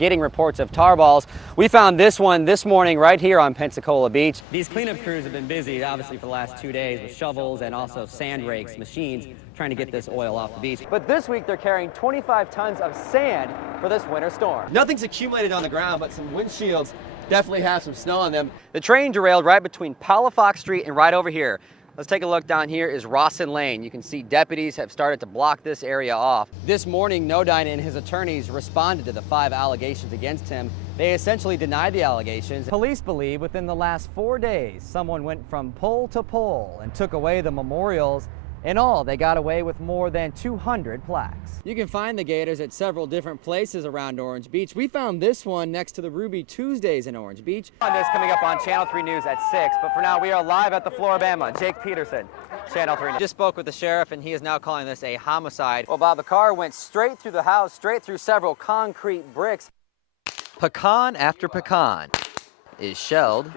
Getting reports of tar balls. We found this one this morning right here on Pensacola Beach. These cleanup crews have been busy, obviously, for the last 2 days with shovels and also sand rakes, machines, trying to get this oil off the beach. But this week, they're carrying 25 tons of sand for this winter storm. Nothing's accumulated on the ground, but some windshields definitely have some snow on them. The train derailed right between Palafox Street and right over here. Let's take a look. Down here is Rawson Lane. You can see deputies have started to block this area off. This morning, Nodine and his attorneys responded to the 5 allegations against him. They essentially denied the allegations. Police believe within the last 4 days, someone went from pole to pole and took away the memorials. In all, they got away with more than 200 plaques. You can find the gators at several different places around Orange Beach. We found this one next to the Ruby Tuesdays in Orange Beach. On this coming up on Channel 3 News at 6, but for now we are live at the Floribama. Jake Peterson, Channel 3 News. Just spoke with the sheriff and he is now calling this a homicide. Well, Bob, the car went straight through the house, straight through several concrete bricks. Pecan after pecan is shelled,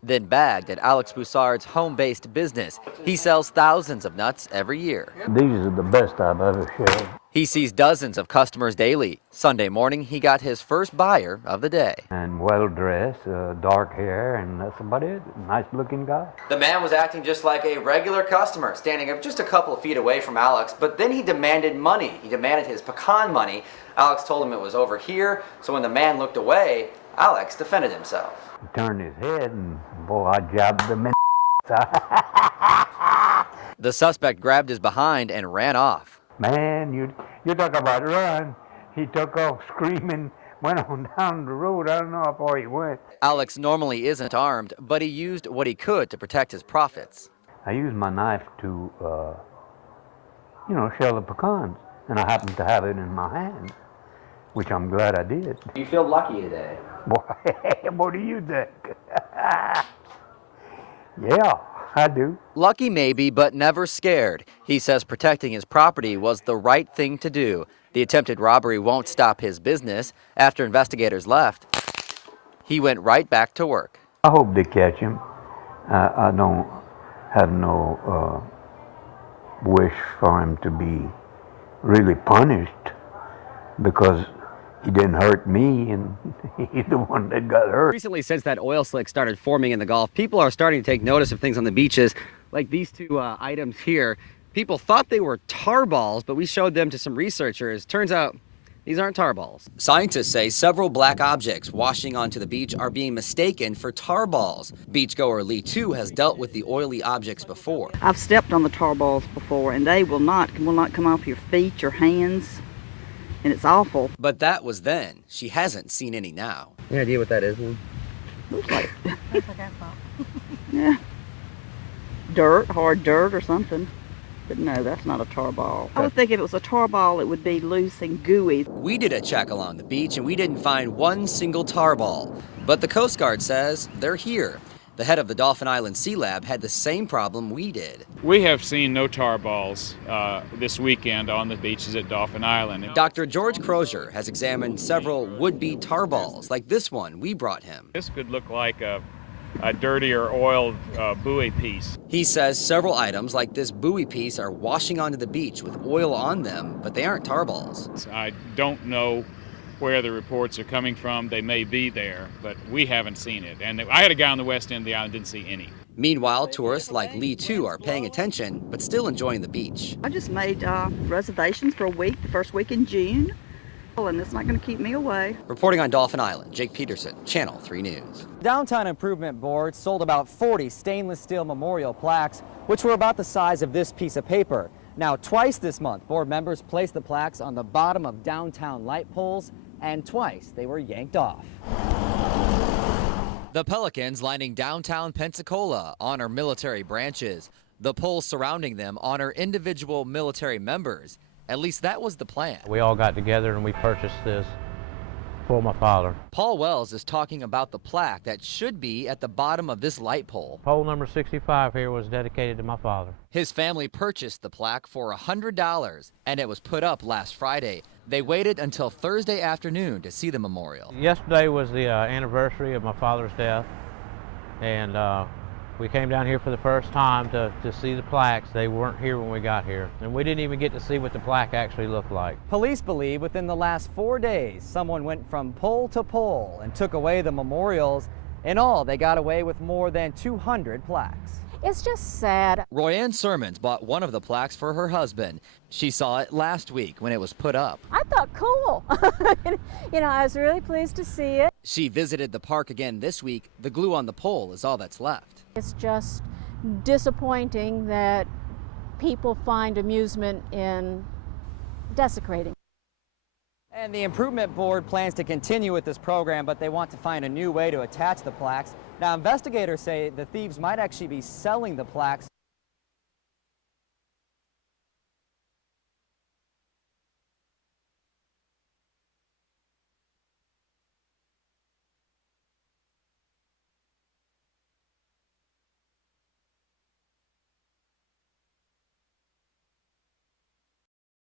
then bagged at Alex Boussard's home-based business. He sells thousands of nuts every year. These are the best I've ever shelled. He sees dozens of customers daily. Sunday morning, he got his first buyer of the day. And well-dressed, dark hair, and that's about it. Nice-looking guy. The man was acting just like a regular customer, standing up just a couple of feet away from Alex, but then he demanded money. He demanded his pecan money. Alex told him it was over here, so when the man looked away, Alex defended himself. He turned his head, and boy, I jabbed him in the suspect grabbed his behind and ran off. Man, you talk about run. He took off screaming, went on down the road. I don't know how far he went. Alex normally isn't armed, but he used what he could to protect his profits. I used my knife to, shell the pecans, and I happened to have it in my hand, which I'm glad I did. You feel lucky today. Boy, what do you think? Yeah, I do. Lucky maybe, but never scared. He says protecting his property was the right thing to do. The attempted robbery won't stop his business. After investigators left, he went right back to work. I hope they catch him. I don't have no wish for him to be really punished, because he didn't hurt me, and he's the one that got hurt. Recently, since that oil slick started forming in the Gulf, people are starting to take notice of things on the beaches, like these 2 items here. People thought they were tar balls, but we showed them to some researchers. Turns out these aren't tar balls. Scientists say several black objects washing onto the beach are being mistaken for tar balls. Beachgoer Lee Tu has dealt with the oily objects before. I've stepped on the tar balls before, and they will not come off your feet, your hands. And it's awful. But that was then. She hasn't seen any now. Any idea what that is, man? Looks like yeah, dirt, hard dirt or something. But no, that's not a tar ball. I would think if it was a tar ball, it would be loose and gooey. We did a check along the beach and we didn't find one single tar ball. But the Coast Guard says they're here. The head of the Dauphin Island Sea Lab had the same problem we did. We have seen no tar balls this weekend on the beaches at Dauphin Island. Dr. George Crozier has examined several would-be tar balls, like this one we brought him. This could look like a dirty or oiled buoy piece. He says several items like this buoy piece are washing onto the beach with oil on them, but they aren't tar balls. I don't know where the reports are coming from. They may be there, but we haven't seen it. And I had a guy on the west end of the island, didn't see any. Meanwhile, tourists like Lee Tu are paying attention, but still enjoying the beach. I just made reservations for a week, the first week in June, and it's not going to keep me away. Reporting on Dauphin Island, Jake Peterson, Channel 3 News. Downtown Improvement Board sold about 40 stainless steel memorial plaques, which were about the size of this piece of paper. Now, twice this month, board members placed the plaques on the bottom of downtown light poles, and twice they were yanked off. The Pelicans lining downtown Pensacola honor military branches. The poles surrounding them honor individual military members. At least that was the plan. We all got together and we purchased this for my father. Paul Wells is talking about the plaque that should be at the bottom of this light pole. Pole number 65 here was dedicated to my father. His family purchased the plaque for $100, and it was put up last Friday. They waited until Thursday afternoon to see the memorial. Yesterday was the anniversary of my father's death, and We came down here for the first time to see the plaques. They weren't here when we got here, and we didn't even get to see what the plaque actually looked like. Police believe within the last 4 days, someone went from pole to pole and took away the memorials. In all, they got away with more than 200 plaques. It's just sad. Royanne Sermons bought one of the plaques for her husband. She saw it last week when it was put up. I thought cool. You know, I was really pleased to see it. She visited the park again this week. The glue on the pole is all that's left. It's just disappointing that people find amusement in desecrating. And the Improvement Board plans to continue with this program, but they want to find a new way to attach the plaques. Now, investigators say the thieves might actually be selling the plaques